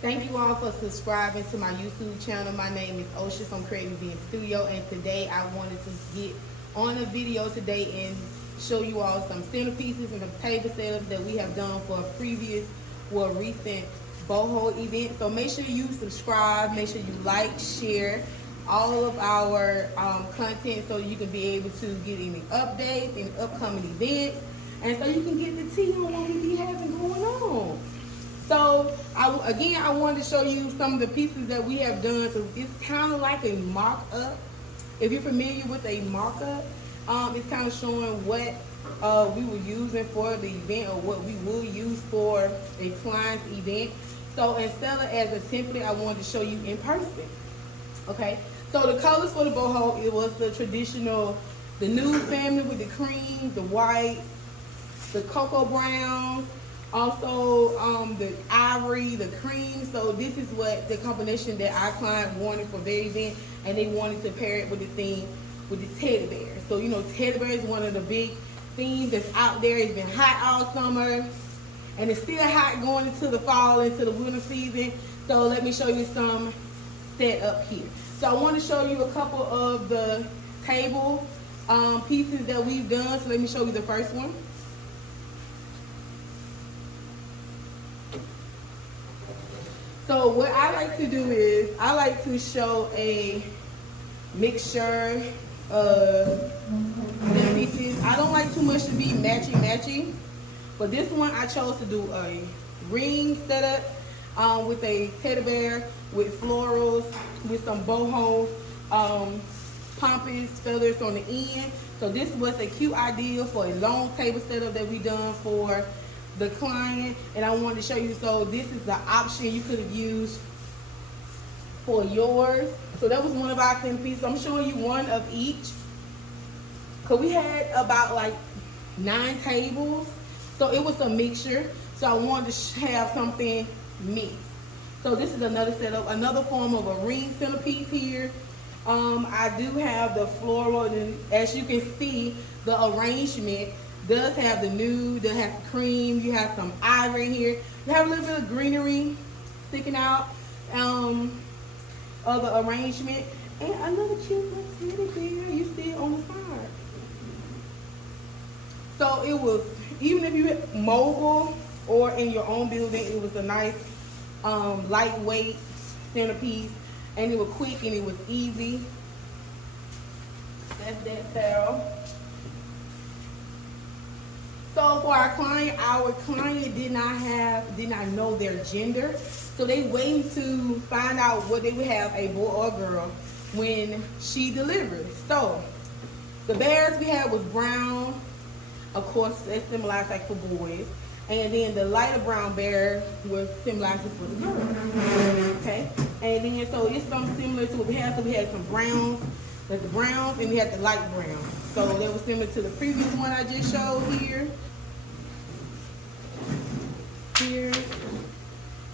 Thank you all for subscribing to my YouTube channel. My name is Osha from Creative Being Studio, and today I wanted to get on a video today and show you all some centerpieces and the table setups that we have done for a recent boho event. So make sure you subscribe, make sure you like, share all of our content so you can be able to get any updates and upcoming events, and so you can get the tea on what we be having going on. So I wanted to show you some of the pieces that we have done. So it's kind of like a mock-up. If you're familiar with a mock-up, it's kind of showing what we were using for the event or what we will use for a client's event. So instead of as a template, I wanted to show you in person. Okay, so the colors for the boho, it was the traditional, the nude family with the cream, the white, the cocoa browns, also the ivory, the cream. So this is what the combination that our client wanted for their event, and they wanted to pair it with the theme with the teddy bear. So you know, teddy bear is one of the big themes that's out there. It's been hot all summer, and it's still hot going into the fall, into the winter season. So let me show you some set up here. So I want to show you a couple of the table pieces that we've done. So let me show you the first one. So what I like to do is I like to show a mixture of pieces. I don't like too much to be matchy, but this one I chose to do a ring setup with a teddy bear with florals, with some boho pompous feathers on the end. So this was a cute idea for a long table setup that we done for the client, and I wanted to show you. So this is the option you could have used for yours. So that was one of our centerpieces. I'm showing you one of each, because we had about like 9 tables, so it was a mixture. So I wanted to have something mixed. So this is another setup, another form of a ring centerpiece here. I do have the floral, and as you can see, the arrangement does have the nude, does have the cream, you have some ivory here, you have a little bit of greenery sticking out of the arrangement, and another cute little teddy bear you see on the side. So it was, even if you mobile or in your own building, it was a nice lightweight centerpiece, and it was quick and it was easy. That's that style. So for our client did not know their gender. So they waiting to find out what they would have, a boy or a girl, when she delivers. So the bears we had was brown, of course that symbolized like for boys. And then the lighter brown bear was symbolizing for the girls. Okay? And then so it's something similar to what we had. So we had some browns, like the browns, and we had the light brown. So that was similar to the previous one I just showed here.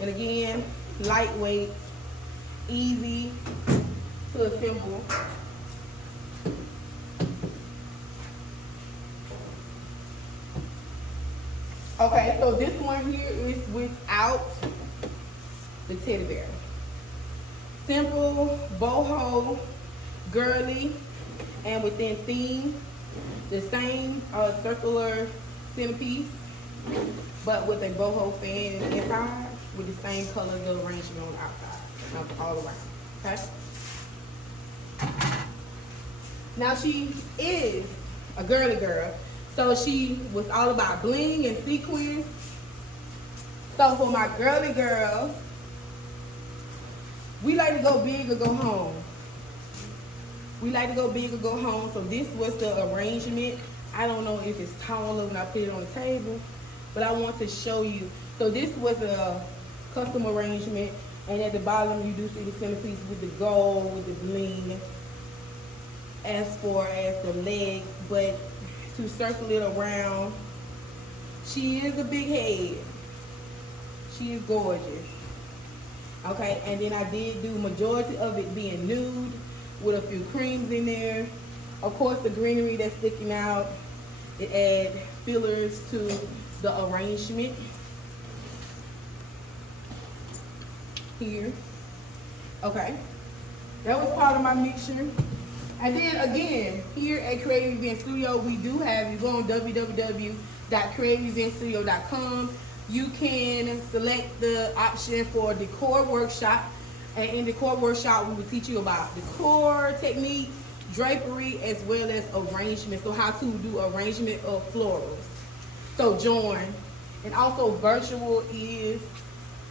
And again, lightweight, easy to assemble. Okay, so this one here is without the teddy bear. Simple, boho, girly, and within theme. The same circular centerpiece, but with a boho fan inside, with the same color of arrangement on the outside, all around. Okay. Now she is a girly girl, so she was all about bling and sequins. So for my girly girl, we like to go big or go home. We like to go big or go home. So this was the arrangement. I don't know if it's taller when I put it on the table, but I want to show you. So this was a custom arrangement, and at the bottom you do see the centerpiece with the gold, with the bling, as far as the legs. But to circle it around, she is a big head. She is gorgeous. Okay, and then I did do majority of it being nude with a few creams in there. Of course, the greenery that's sticking out, it adds fillers to the arrangement. here. Okay, that was part of my mixture. And then again, here at Creative Event Studio, we do have, you go on www.creativeeventstudio.com. You can select the option for decor workshop. And in decor workshop, we will teach you about decor technique, drapery, as well as arrangement. So how to do arrangement of florals. So join. And also virtual is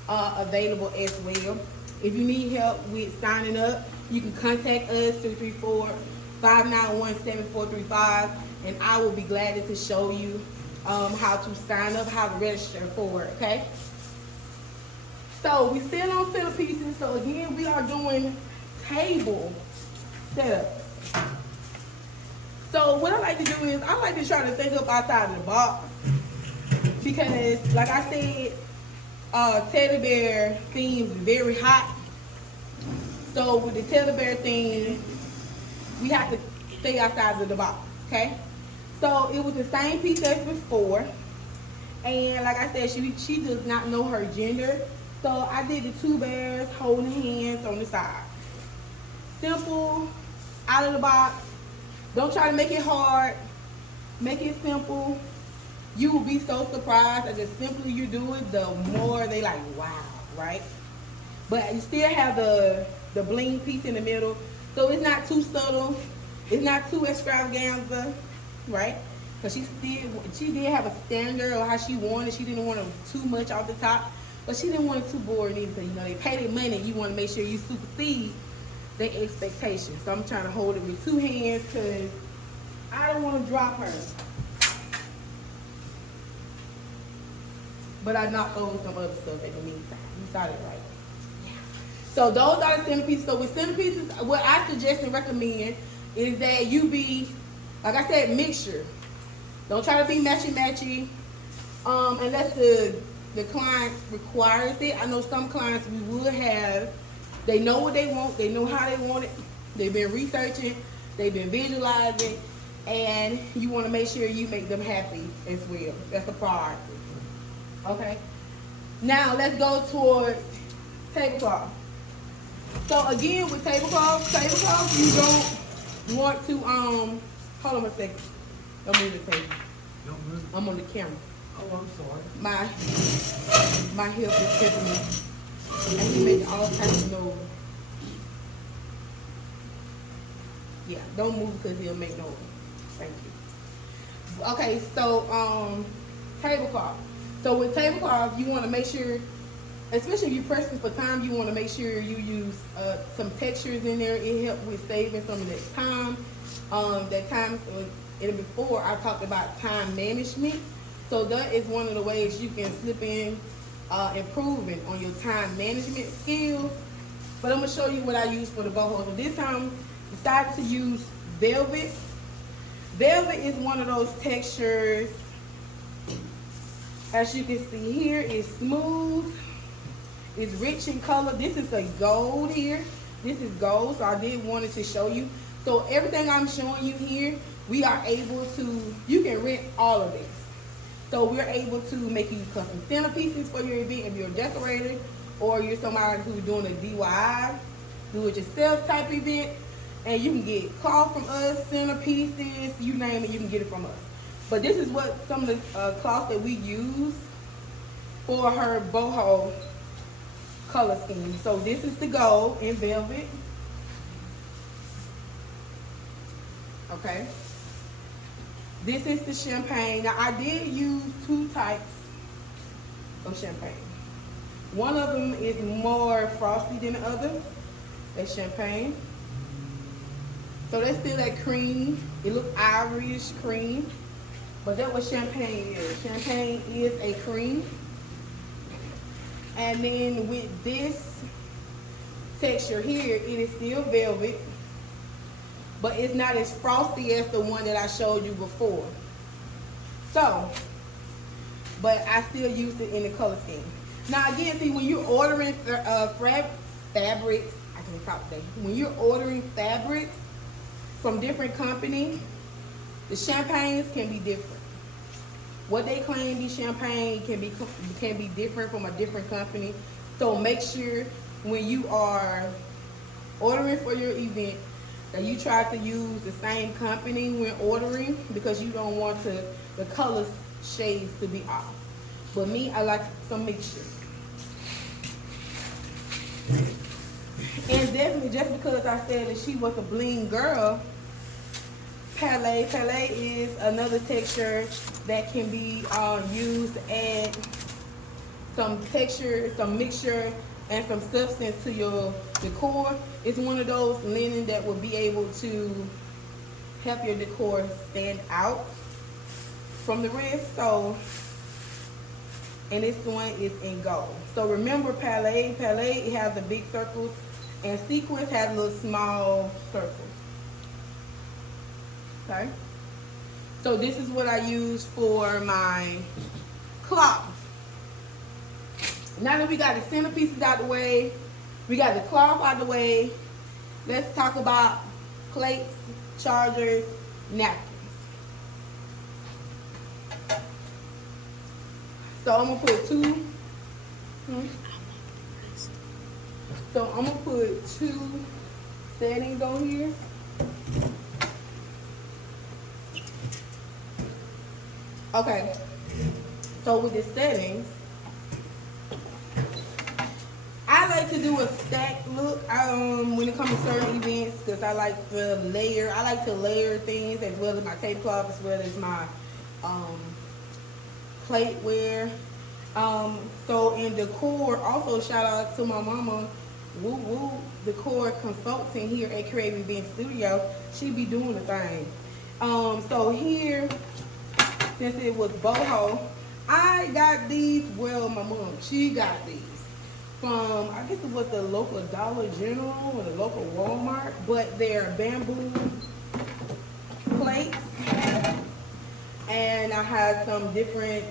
available as well. If you need help with signing up, you can contact us 234-591-7435, and I will be glad to show you how to sign up, how to register for it, okay? So we still on centerpieces. So again, we are doing table setups. So what I like to do is I like to try to think up outside of the box, because like I said, teddy bear theme is very hot. So with the teddy bear theme, we have to stay outside of the box, okay? So it was the same piece as before. And like I said, she does not know her gender. So I did the two bears holding hands on the side. Simple, out of the box. Don't try to make it hard. Make it simple. You will be so surprised at the simpler you do it, the more they like, wow, right? But you still have the bling piece in the middle. So it's not too subtle. It's not too extravaganza, right? Because she did have a standard of how she wanted. She didn't want it too much off the top. But she didn't want it too boring either. You know, they pay their money. You want to make sure you supersede their expectations. So I'm trying to hold it with two hands because I don't want to drop her. But I knocked over some other stuff in the meantime. You saw it right. Yeah. So those are the centerpieces. So with centerpieces, what I suggest and recommend is that you be, like I said, mixture. Don't try to be matchy-matchy unless the client requires it. I know some clients we would have, they know what they want, they know how they want it, they've been researching, they've been visualizing, and you want to make sure you make them happy as well. That's a priority. Okay, now let's go towards tablecloth. So again, with tablecloth, you don't want to hold on a second. Don't move the table. Don't move. I'm on the camera. Oh, I'm sorry. My hip is tipping me, and he making all types of noise. Yeah, don't move because he'll make noise. Thank you. Okay, so tablecloth. So with tablecloth, you want to make sure, especially if you're pressing for time, you want to make sure you use some textures in there. It helps with saving some of that time. Before I talked about time management. So that is one of the ways you can slip in improving on your time management skills. But I'm going to show you what I use for the boho. So this time, I decided to use velvet. Velvet is one of those textures. As you can see here, it's smooth. It's rich in color. This is a gold here. This is gold, so I did wanted to show you. So everything I'm showing you here, we are able to, you can rent all of this. So we're able to make you custom centerpieces for your event if you're a decorator or you're somebody who's doing a DIY, do-it-yourself type event. And you can get cloth from us, centerpieces, you name it, you can get it from us. But this is what some of the cloth that we use for her boho color scheme. So this is the gold in velvet. Okay. This is the champagne. Now I did use two types of champagne. One of them is more frosty than the other. That's champagne. So that's still that cream. It looks ivory-ish cream. But that's what champagne is. Champagne is a cream. And then with this texture here, it is still velvet. But it's not as frosty as the one that I showed you before. So, but I still used it in the color scheme. Now again, see, when you're ordering fabrics, I can't talk today. When you're ordering fabrics from different companies, the champagnes can be different. What they claim be champagne can be different from a different company. So make sure when you are ordering for your event that you try to use the same company when ordering because you don't want the color shades to be off. But me, I like some mixture. And definitely just because I said that she was a bling girl, Palette is another texture that can be used to add some texture, some mixture, and some substance to your decor. It's one of those linen that will be able to help your decor stand out from the rest. So, and this one is in gold. So remember Palette it has the big circles, and Sequence has little small circles. Okay. So this is what I use for my cloth. Now that we got the centerpieces out the way, we got the cloth out the way, let's talk about plates, chargers, napkins. So I'm gonna put two. So I'm gonna put two settings on here. Okay. So with the settings, I like to do a stacked look when it comes to certain events because I like to layer things as well as my tablecloth, as well as my plateware. So in decor, also shout out to my mama, Woo Woo Decor Consultant here at Creative Event Studio. She be doing the thing. So here, since it was boho, I got these. Well, my mom, she got these from, I guess it was the local Dollar General or the local Walmart, but they're bamboo plates, and I had some different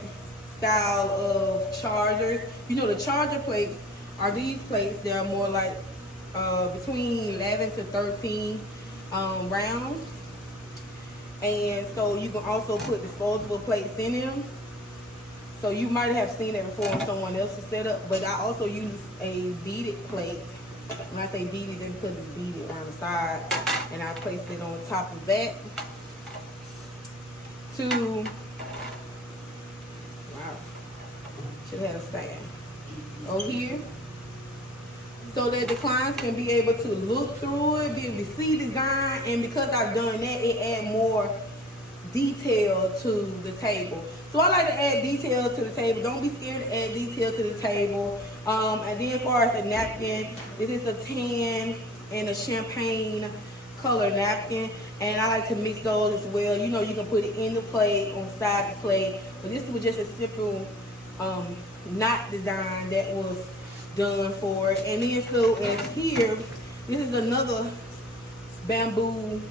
style of chargers. You know, the charger plates are these plates. They're more like between 11 to 13 rounds, and so you can also put disposable plates in them. So you might have seen that before on someone else's setup, but I also use a beaded plate. When I say beaded, it's because it's beaded on the side, and I place it on top of that to, wow, should have a stand over here, so that the clients can be able to look through it, be able to see design, and because I've done that, it adds more detail to the table. So I like to add detail to the table. Don't be scared to add detail to the table. And then as far as the napkin, this is a tan and a champagne color napkin, and I like to mix those as well. You know, you can put it in the plate, on the side of the plate, but this was just a simple knot design that was done for it. And then so as here, this is another bamboo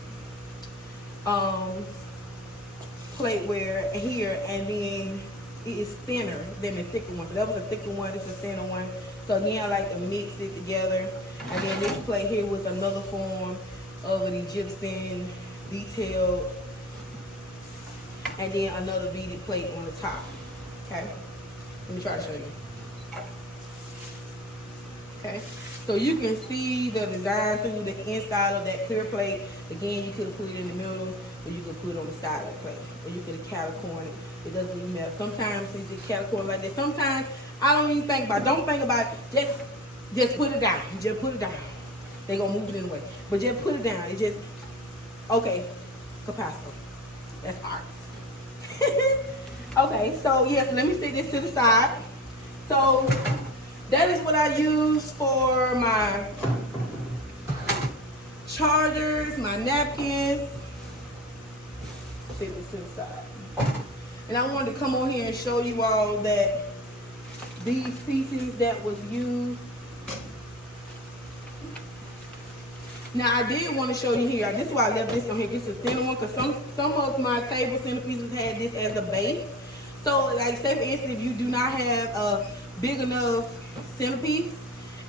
plateware here, and then it is thinner than the thicker one. So that was a thicker one, this is a thinner one. So again, I like to mix it together. And then this plate here was another form of an Egyptian detail, and then another beaded plate on the top. Okay, let me try to show you. Okay, so you can see the design through the inside of that clear plate. Again, you could have put it in the middle, or you could put it on the side of the plate, or you could have calicorn it. It doesn't even matter. Sometimes since it's calicorn like that, sometimes I don't even think about it. Don't think about it. Just put it down. Just put it down. They gonna move it anyway. But just put it down. It just, okay, Capasso. That's art. Okay, so yes, let me set this to the side. So that is what I use for my chargers, my napkins. Set this to the side. And I wanted to come on here and show you all that these pieces that was used. Now I did want to show you here. This is why I left this on here. This is a thinner one because some of my table centerpieces had this as a base. So like say for instance, if you do not have a big enough centerpiece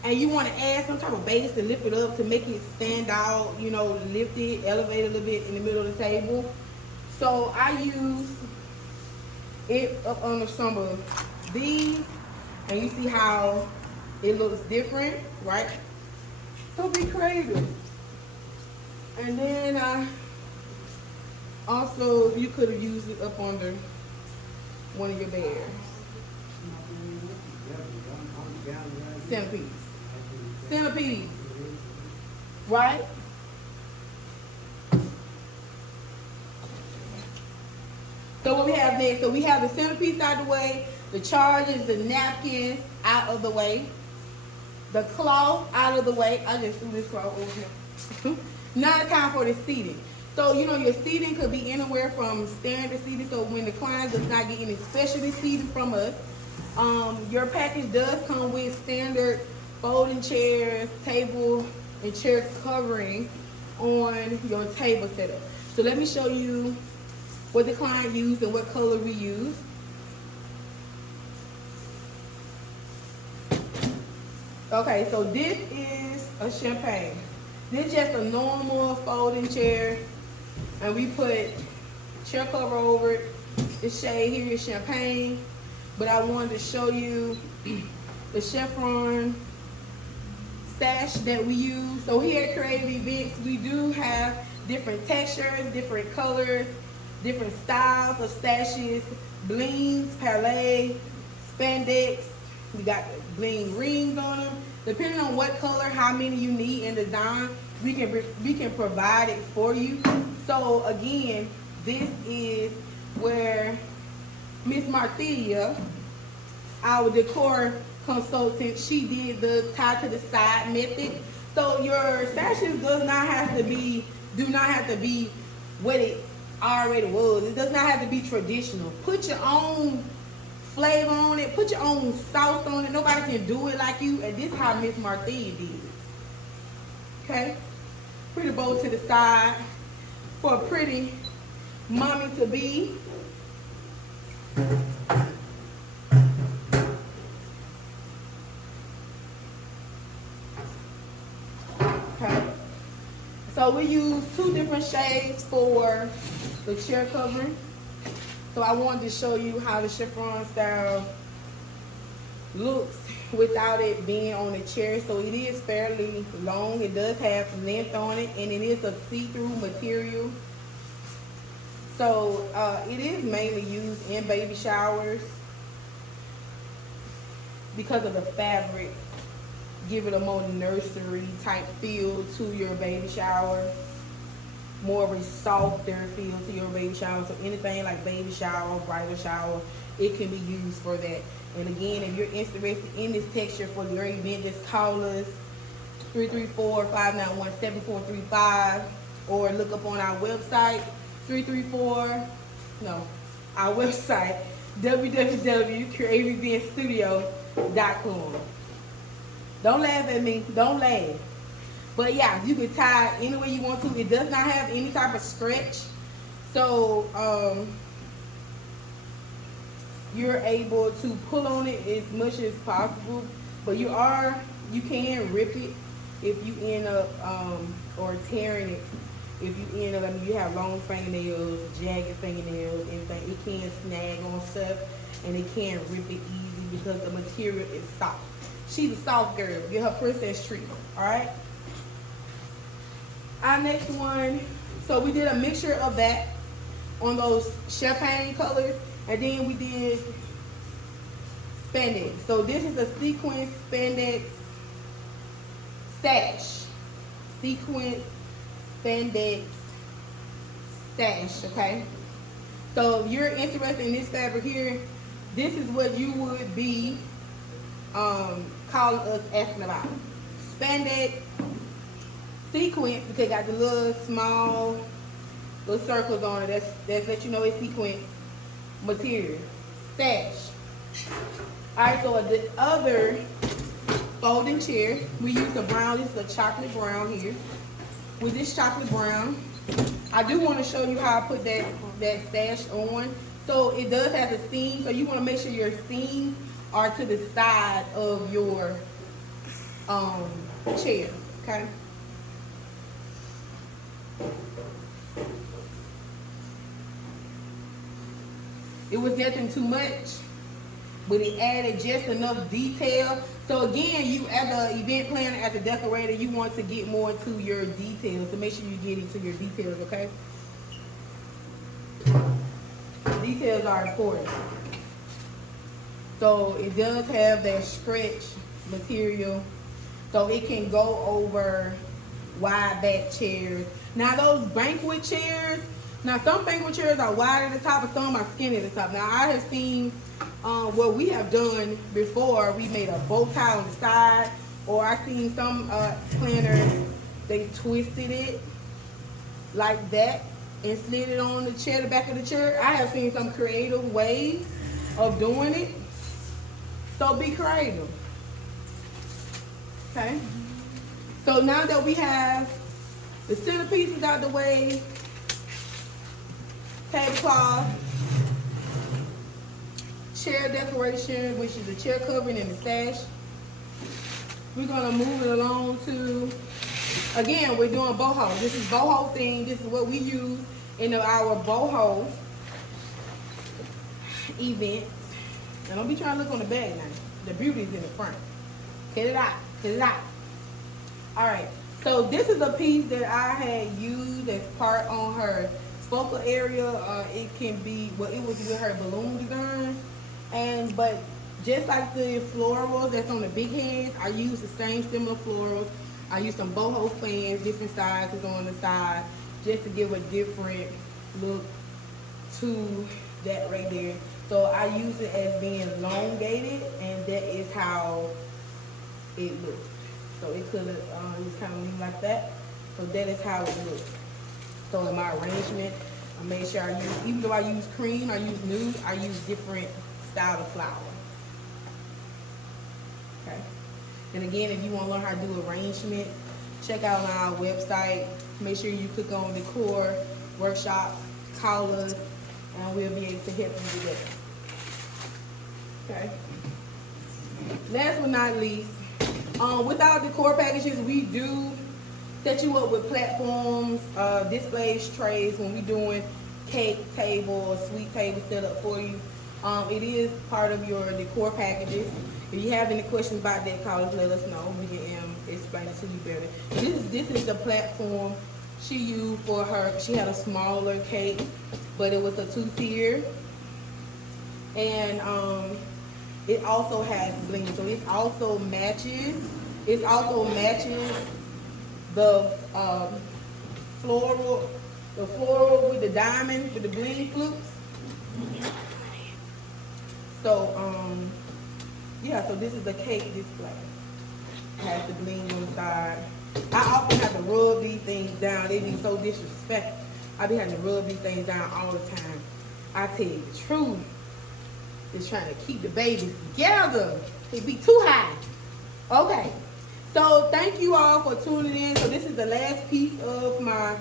and you want to add some type of base to lift it up to make it stand out, you know, lift it, elevate it a little bit in the middle of the table. So I use it up under some of these, and you see how it looks different, right? So be creative. And then also you could have used it up under one of your bears. Centipedes. Centipedes. Right? So what we have next, so we have the centerpiece out of the way, the charges, the napkins out of the way, the cloth out of the way. I just threw this cloth over here. Now it's time for the seating. So, you know, your seating could be anywhere from standard seating. So when the client does not get any specialty seating from us, your package does come with standard folding chairs, table, and chair covering on your table setup. So let me show you what the client used and what color we use. Okay, so this is a champagne. This is just a normal folding chair, and we put chair cover over it. This shade here is champagne, but I wanted to show you the chevron sash that we use. So here at Creative Events, we do have different textures, different colors, different styles of sashes, blings, palette, spandex. We got bling rings on them. Depending on what color, how many you need in design, we can provide it for you. So again, this is where Miss Marthea, our decor consultant, she did the tie to the side method. So your sashes do not have to be what it already was. It does not have to be traditional. Put your own flavor on it. Put your own sauce on it. Nobody can do it like you. And this is how Miss Marthea did it. Okay? Pretty bow to the side for a pretty mommy to be. Okay. So we use two different shades for the chair covering. So I wanted to show you how the chiffon style looks without it being on the chair. So it is fairly long. It does have length on it, and it is a see-through material. So it is mainly used in baby showers because of the fabric. Give it a more nursery type feel to your baby shower. More of a softer feel to your baby shower. So anything like baby shower, bridal shower, it can be used for that. And again, if you're interested in this texture for your event, just call us 334-591-7435 or look up on our website, our website, www.creativeeventstudio.com. Don't laugh at me. Don't laugh. But yeah, you can tie any way you want to. It does not have any type of stretch. So you're able to pull on it as much as possible. But you can rip it if you end up or tearing it. If you end up, you have long fingernails, jagged fingernails, anything, it can snag on stuff and it can rip it easy because the material is soft. She's a soft girl. Get her princess treatment. Alright? Our next one, so we did a mixture of that on those champagne colors, and then we did spandex. So this is a sequence spandex sash. Sequence spandex sash, okay? So if you're interested in this fabric here, this is what you would be calling us, asking about. Spandex sequence, because it got the little small little circles on it. That's let you know it's sequence material. Sash. Alright, so the other folding chair, we use a brown. This is a chocolate brown here. With this chocolate brown, I do want to show you how I put that sash on. So it does have the seams, so you want to make sure your seams are to the side of your chair, okay? It was nothing too much. but it added just enough detail. So again, you as the event planner, as a decorator, you want to get more to your details. So make sure you get into your details, okay? Details are important. So it does have that stretch material, so it can go over wide back chairs. Now those banquet chairs, now some banquet chairs are wide at the top and some are skinny at the top. Now I have seen what we have done before. We made a bow tie on the side, or I've seen some planners, they twisted it like that and slid it on the chair, the back of the chair. I have seen some creative ways of doing it. So be creative. Okay? So now that we have the centerpieces out the way, tablecloth, chair decoration, which is the chair covering and the sash, we're gonna move it along to, again, we're doing boho. This is boho theme. This is what we use in our boho events. And don't be trying to look on the bag now. The beauty is in the front. Cut it out. Cut it out. All right. So this is a piece that I had used as part on her focal area. It can be, well, it was with her balloon design. But just like the florals that's on the big heads, I use the same similar florals. I use some boho fans, different sizes on the side, just to give a different look to that right there. So I use it as being elongated, and that is how it looks. So it could have just kind of leave like that. So that is how it looks. So in my arrangement, I made sure I use, even though I use cream, I use nude, I use different style of flower. Okay. And again, if you want to learn how to do arrangements, check out our website. Make sure you click on decor, workshop, call us, and we'll be able to help you do that. Okay. Last but not least, with our decor packages, we do set you up with platforms, displays, trays when we're doing cake table or sweet table setup for you. It is part of your decor packages. If you have any questions about that, call us, let us know. We can explain it to you better. This is the platform she used for her. She had a smaller cake, but it was a 2-tier. And it also has bling, so it also matches. It also matches the floral with the diamond, with the bling flutes. So yeah, so this is the cake display. It has the bling on the side. I often have to rub these things down. They be so disrespectful. I be having to rub these things down all the time. I tell you the truth. Just trying to keep the babies together. It be too high. Okay. So thank you all for tuning in. So this is the last piece of my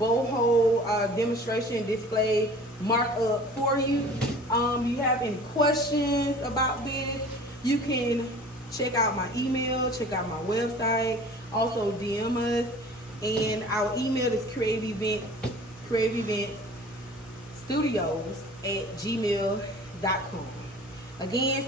boho demonstration display mark up for you. You have any questions about this, you can check out my email, check out my website, also DM us. And our email is creativeeventstudios@gmail.com. Again,